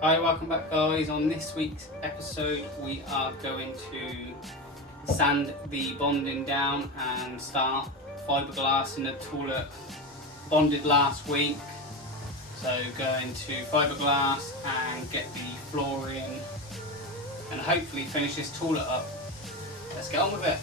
Hi, welcome back guys. On this week's episode we are going to sand the bonding down and start fiberglassing the toilet. Bonded last week, so going to fiberglass and get the flooring and hopefully finish this toilet up. Let's get on with it.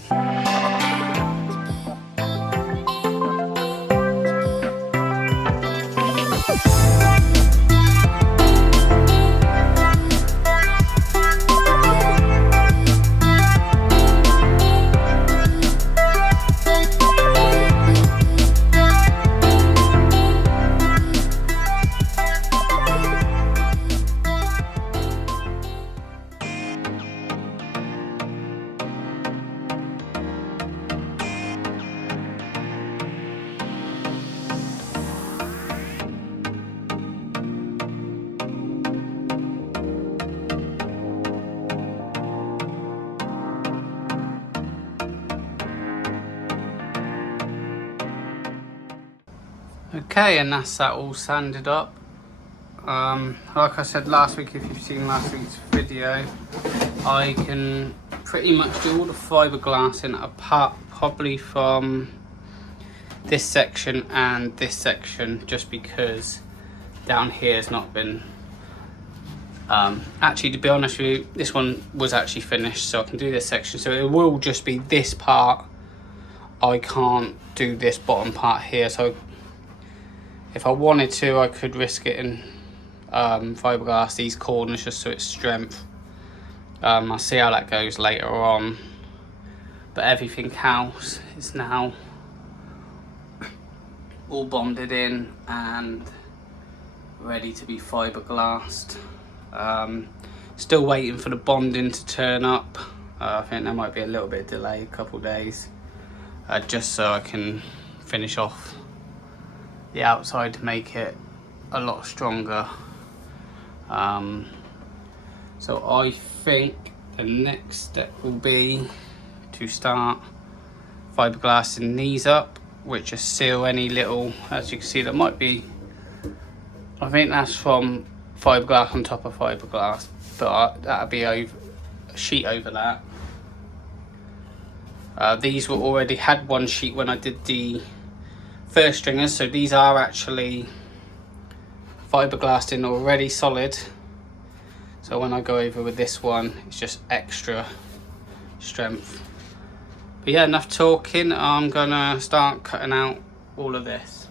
Okay, and that's that all sanded up. Like I said last week, if you've seen last week's video, I can pretty much do all the fiberglassing apart probably from this section and this section, just because down here has not been actually, to be honest with you, this one was actually finished, so I can do this section. So it will just be this part. I can't do this bottom part here, so if I wanted to, I could risk it in fiberglass these corners just so it's strength. I'll see how that goes later on. But everything else is now all bonded in and ready to be fiberglassed. Still waiting for the bonding to turn up. I think there might be a little bit of delay, a couple of days, just so I can finish off the outside to make it a lot stronger. So I think the next step will be to start fiberglassing these up, which just seal any little, as you can see, that might be, I think that's from fiberglass on top of fiberglass, but that'll be over a sheet over that. These were already had one sheet when I did the first stringers, so these are actually fiberglassed in already solid, so when I go over with this one it's just extra strength. But yeah, enough talking, I'm gonna start cutting out all of this.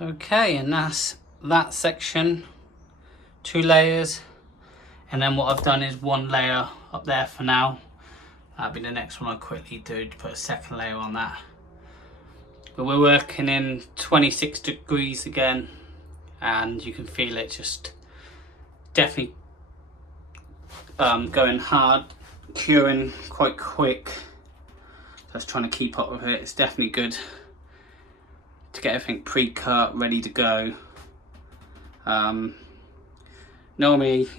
Okay, and that's that section, 2 layers, and then what I've done is 1 layer up there for now. That'll be the next one I'll quickly do, to put a second layer on that. But we're working in 26 degrees again, and you can feel it just definitely going hard, curing quite quick. Just trying to keep up with it. It's definitely good to get everything pre-cut, ready to go. Normally,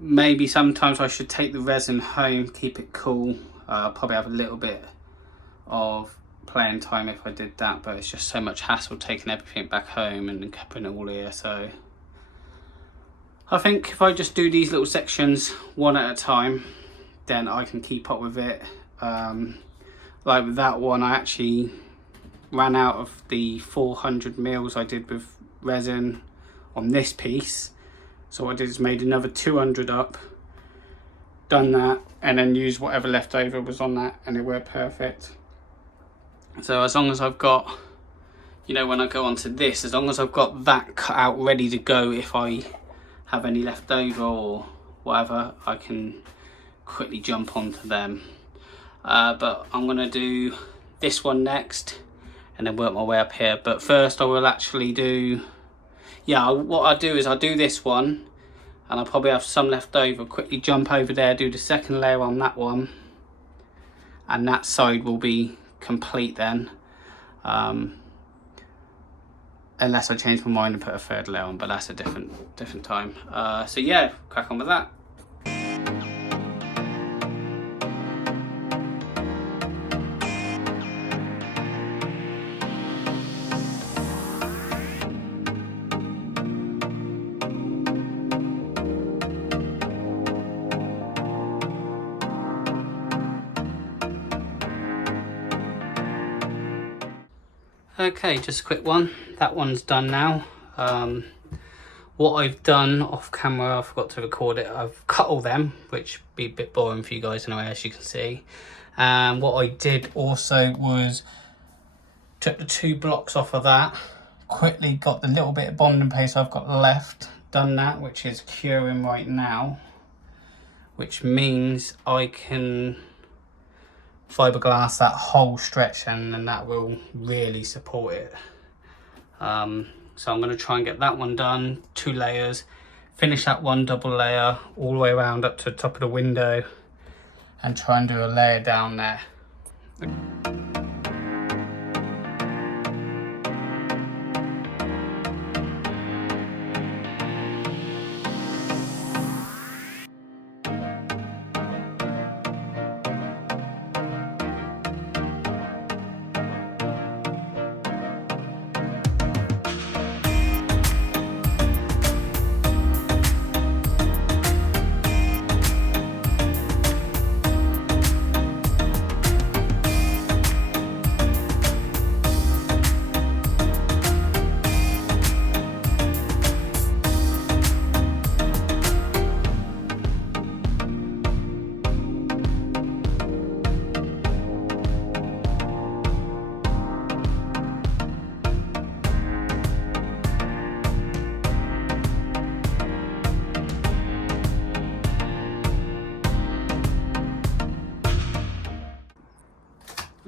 maybe sometimes I should take the resin home, keep it cool. Probably have a little bit of playing time if I did that, but it's just so much hassle taking everything back home and keeping it all here. So I think if I just do these little sections one at a time, then I can keep up with it. Like with that one, I actually ran out of the 400 mils I did with resin on this piece, So what I did is made another 200 up, done that, and then used whatever leftover was on that, and it worked perfect. So as long as I've got, you know, when I go onto this, as long as I've got that cut out ready to go, if I have any left over or whatever, I can quickly jump onto them. But I'm gonna do this one next and then work my way up here. But first I will actually do, what I'll do is I'll do this one, and I'll probably have some left over, quickly jump over there, do the second layer on that one, and that side will be complete then. Unless I change my mind and put a third layer on, but that's a different time. So yeah, crack on with that. Okay, just a quick one. That one's done now. What I've done off camera, I forgot to record it. I've cut all them, which be a bit boring for you guys anyway, as you can see. And what I did also was took the 2 blocks off of that, quickly got the little bit of bonding paste I've got left, done that, which is curing right now, which means I can fiberglass that whole stretch, and then that will really support it. So I'm going to try and get that one done, 2 layers, finish that one double layer all the way around up to the top of the window, and try and do a layer down there.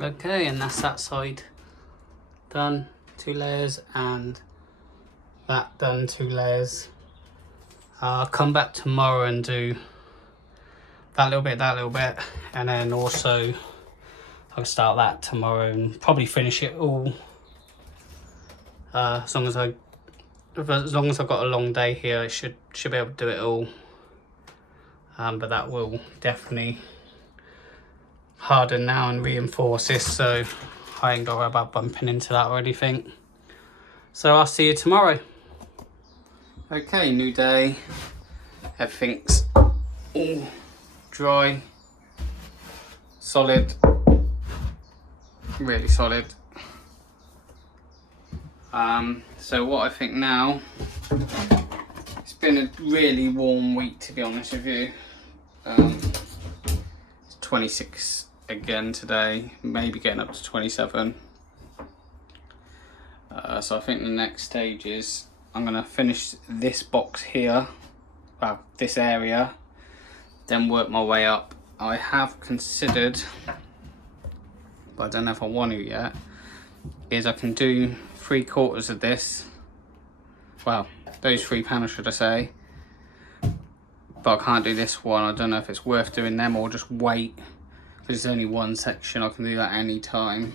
Okay, and that's that side done, 2 layers, and that done, 2 layers. I'll come back tomorrow and do that little bit, and then also I'll start that tomorrow and probably finish it all. As long as I've got a long day here, I should be able to do it all. But that will definitely harden now and reinforce this, so I ain't got to worry about bumping into that or anything. So I'll see you tomorrow. Okay, new day. Everything's all dry, solid, really solid. So what I think now, it's been a really warm week, to be honest with you. It's 26 again today, maybe getting up to 27. So I think the next stage is I'm going to finish this box here, well, this area, then work my way up. I have considered, but I don't know if I want to yet, is I can do 3/4 of this, well, those 3 panels should I say, but I can't do this one. I don't know if it's worth doing them or just wait, because there's only one section. I can do that any time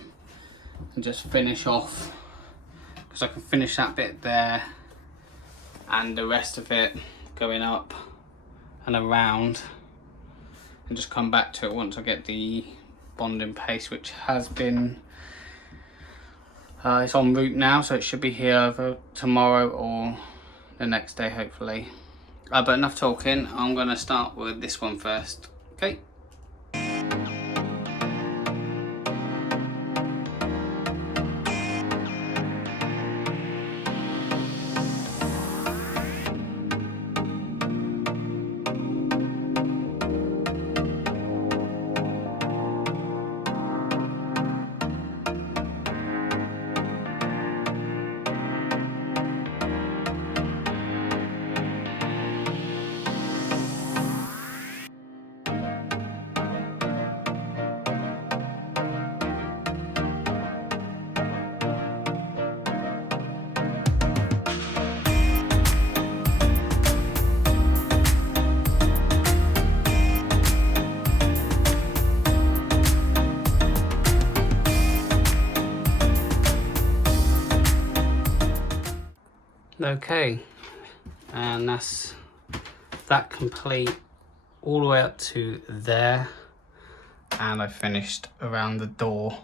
and just finish off, because I can finish that bit there and the rest of it going up and around, and just come back to it once I get the bonding paste, which has been it's en route now, so it should be here either tomorrow or the next day hopefully. But enough talking, I'm going to start with this one first. Okay. okay. And that's that complete all the way up to there. And I finished around the door.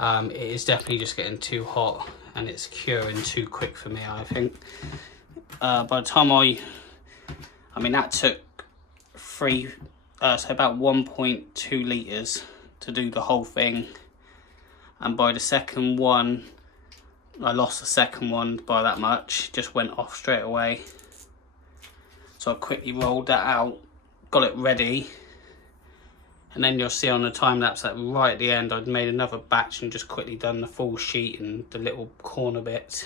It is definitely just getting too hot and it's curing too quick for me, I think. By the time I mean that took so about 1.2 litres to do the whole thing, and by the second one I lost the second one by that much, just went off straight away. So I quickly rolled that out, got it ready, and then you'll see on the time lapse that right at the end I'd made another batch and just quickly done the full sheet and the little corner bits.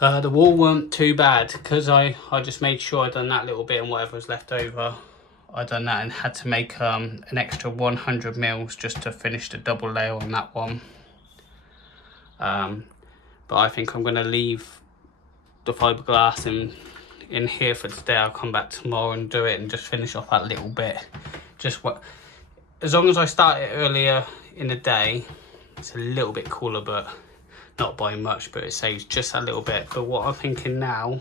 The wall weren't too bad because I just made sure I'd done that little bit, and whatever was left over I done that, and had to make an extra 100 mils just to finish the double layer on that one. But I think I'm going to leave the fiberglass in here for today. I'll come back tomorrow and do it and just finish off that little bit. As long as I start it earlier in the day, it's a little bit cooler, but not by much, but it saves just a little bit. But what I'm thinking now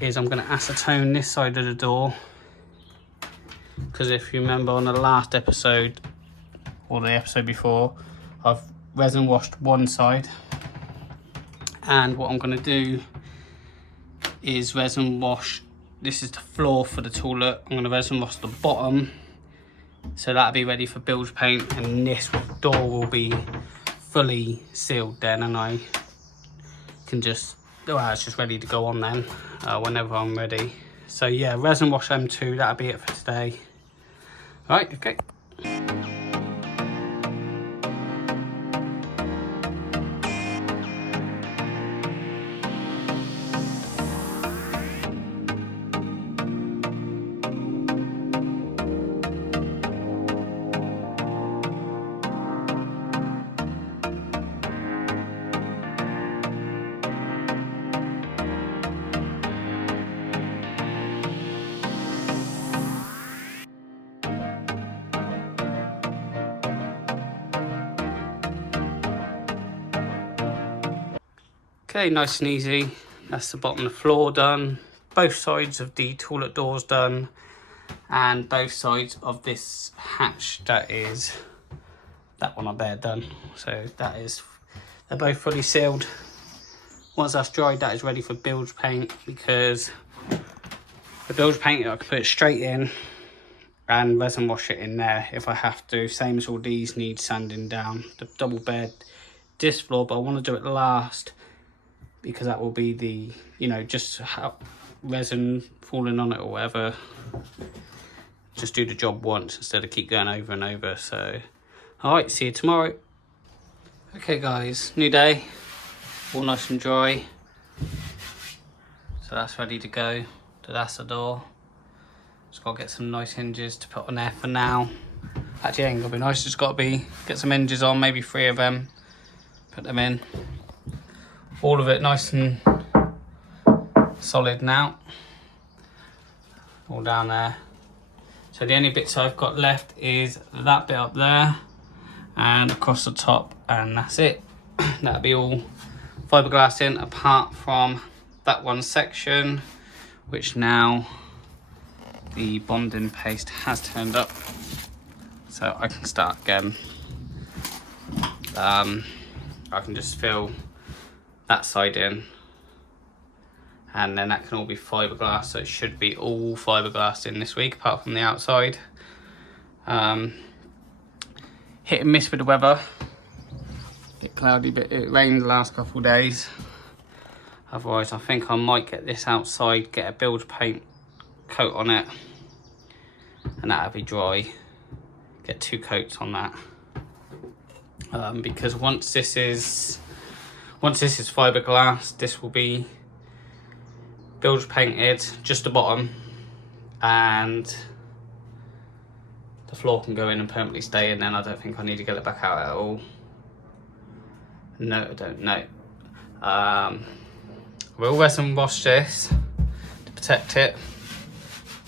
is I'm going to acetone this side of the door, because if you remember on the last episode or the episode before, I've resin washed one side, and what I'm going to do is resin wash, this is the floor for the toilet, I'm going to resin wash the bottom, so that'll be ready for bilge paint, and this door will be fully sealed then, and I can just, well, it's just ready to go on then whenever I'm ready. So yeah, resin wash M2, that'll be it for today. Right, okay. Okay, nice and easy. That's the bottom of the floor done. Both sides of the toilet doors done. And both sides of this hatch, that is that one up there done. So that is, they're both fully sealed. Once that's dried, that is ready for bilge paint, because the bilge paint I can put it straight in and resin wash it in there if I have to. Same as all these need sanding down. The double bed, this floor, but I want to do it last, because that will be the, you know, just how resin falling on it or whatever. Just do the job once instead of keep going over and over. So, all right, see you tomorrow. Okay guys, new day, all nice and dry. So that's ready to go. So that's the door. Just gotta get some nice hinges to put on there for now. Actually, it ain't gonna be nice, just gotta get some hinges on, maybe 3 of them. Put them in. All of it nice and solid now, all down there. So the only bits I've got left is that bit up there and across the top, and that's it. That'll be all fiberglassing, apart from that one section, which now the bonding paste has turned up, so I can start again. I can just fill that side in, and then that can all be fiberglass, so it should be all fiberglass in this week apart from the outside. Hit and miss with the weather, bit cloudy, but it rained the last couple of days. Otherwise I think I might get this outside, get a bilge paint coat on it, and that'll be dry. Get 2 coats on that, because once this is fiberglass, this will be bilge painted, just the bottom, and the floor can go in and permanently stay in. Then I don't think I need to get it back out at all. No, I don't know. We'll resin wash this to protect it,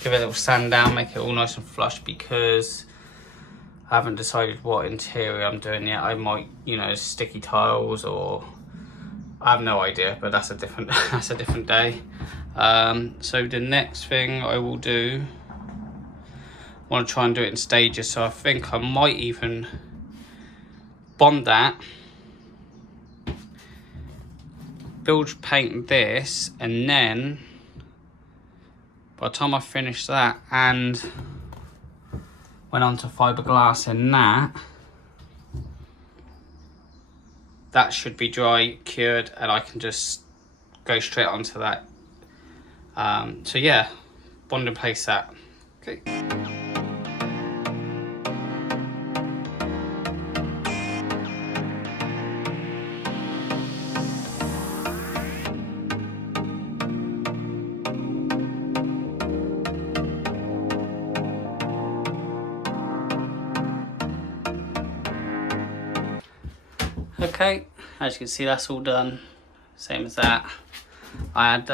give it a little sand down, make it all nice and flush, because I haven't decided what interior I'm doing yet. I might, you know, sticky tiles, or I have no idea, but that's a different that's a different day. So the next thing I will do, I want to try and do it in stages, so I think I might even bond that, bilge paint this, and then by the time I finish that and went on to fiberglass in that should be dry, cured, and I can just go straight onto that. So yeah, bond and place that. Okay. Okay, as you can see, that's all done. Same as that. I had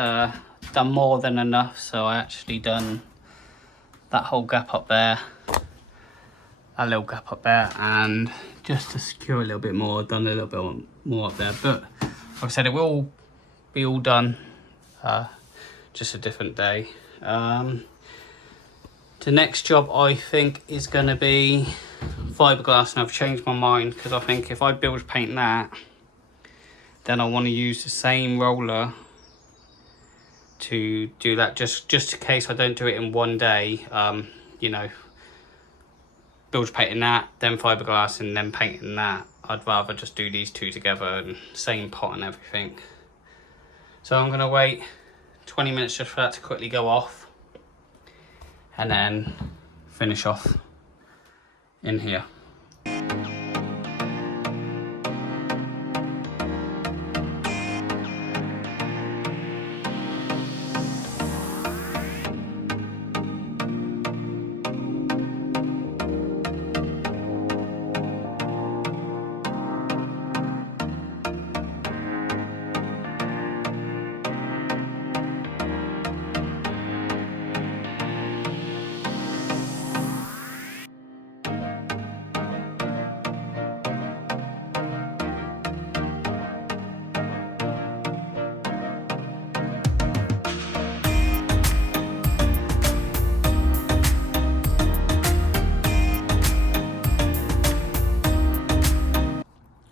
done more than enough, so I actually done that whole gap up there, that little gap up there, and just to secure a little bit more, done a little bit more up there. But like I said, it will be all done, just a different day. The next job I think is going to be fiberglass, and I've changed my mind because I think if I bilge paint that, then I want to use the same roller to do that, just in case I don't do it in one day. You know, bilge painting that, then fiberglass, and then painting that. I'd rather just do these two together and same pot and everything. So I'm going to wait 20 minutes just for that to quickly go off, and then finish off in here.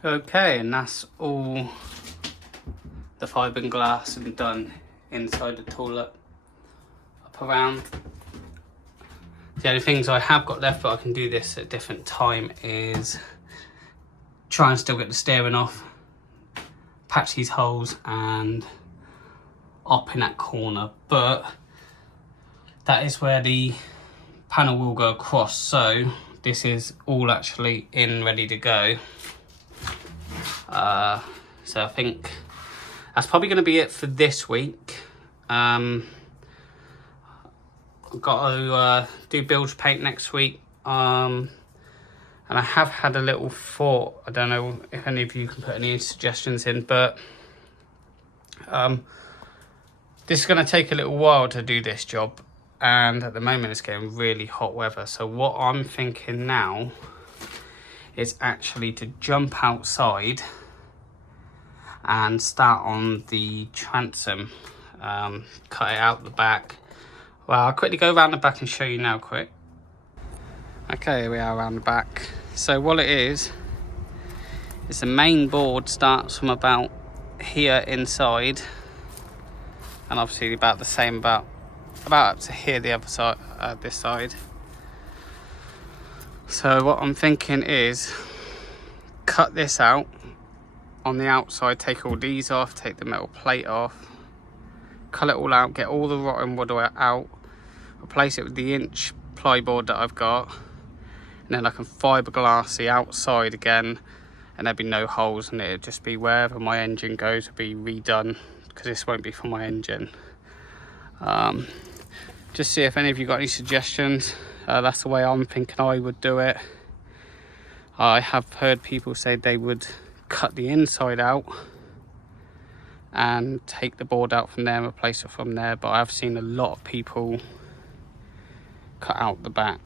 Okay, and that's all the fiberglass and done inside the toilet, up around. The only things I have got left, but I can do this at a different time, is try and still get the steering off, patch these holes and up in that corner, but that is where the panel will go across, so this is all actually in, ready to go. So I think that's probably going to be it for this week. I've got to do bilge paint next week, and I have had a little thought. I don't know if any of you can put any suggestions in, but this is going to take a little while to do this job, and at the moment it's getting really hot weather. So what I'm thinking now is actually to jump outside and start on the transom, cut it out the back. Well, I'll quickly go around the back and show you now quick. Okay, here we are around the back. So what it is the main board starts from about here inside, and obviously about the same, about up to here, the other side, this side. So what I'm thinking is cut this out on the outside, take all these off, take the metal plate off, cut it all out, get all the rotten wood out, replace it with the inch plyboard that I've got, and then I can fiberglass the outside again, and there'll be no holes, and it'll just be wherever my engine goes will be redone, because this won't be for my engine. Just see if any of you got any suggestions. That's the way I'm thinking I would do it. I have heard people say they would cut the inside out and take the board out from there and replace it from there, but I've seen a lot of people cut out the back.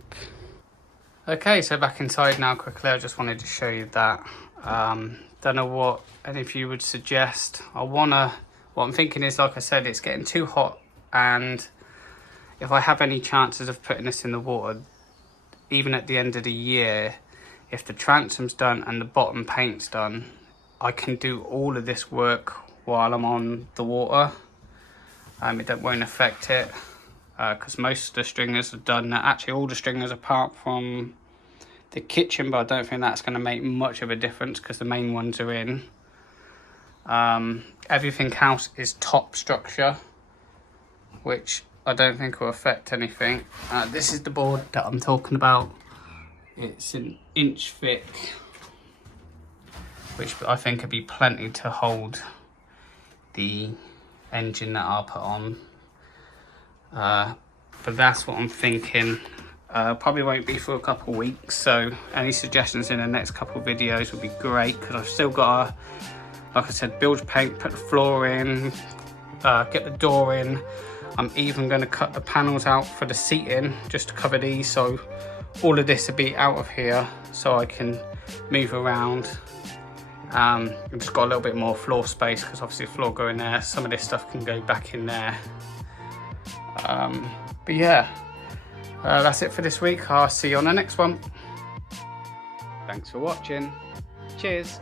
Okay, so back inside now quickly. I just wanted to show you that Don't know what any of you would suggest. What I'm thinking is, like I said, it's getting too hot, and if I have any chances of putting this in the water, even at the end of the year, if the transom's done and the bottom paint's done, I can do all of this work while I'm on the water. It won't affect it, because most of the stringers are done. Actually, all the stringers apart from the kitchen, but I don't think that's going to make much of a difference because the main ones are in. Everything else is top structure, which I don't think will affect anything. This is the board that I'm talking about. It's an inch thick, which I think would be plenty to hold the engine that I'll put on. But that's what I'm thinking. Probably won't be for a couple of weeks, so any suggestions in the next couple of videos would be great, because I've still got to, like I said, build paint, put the floor in, get the door in. I'm even going to cut the panels out for the seating just to cover these, so all of this will be out of here so I can move around. I've just got a little bit more floor space because obviously the floor going there, some of this stuff can go back in there. But yeah, that's it for this week. I'll see you on the next one. Thanks for watching. Cheers.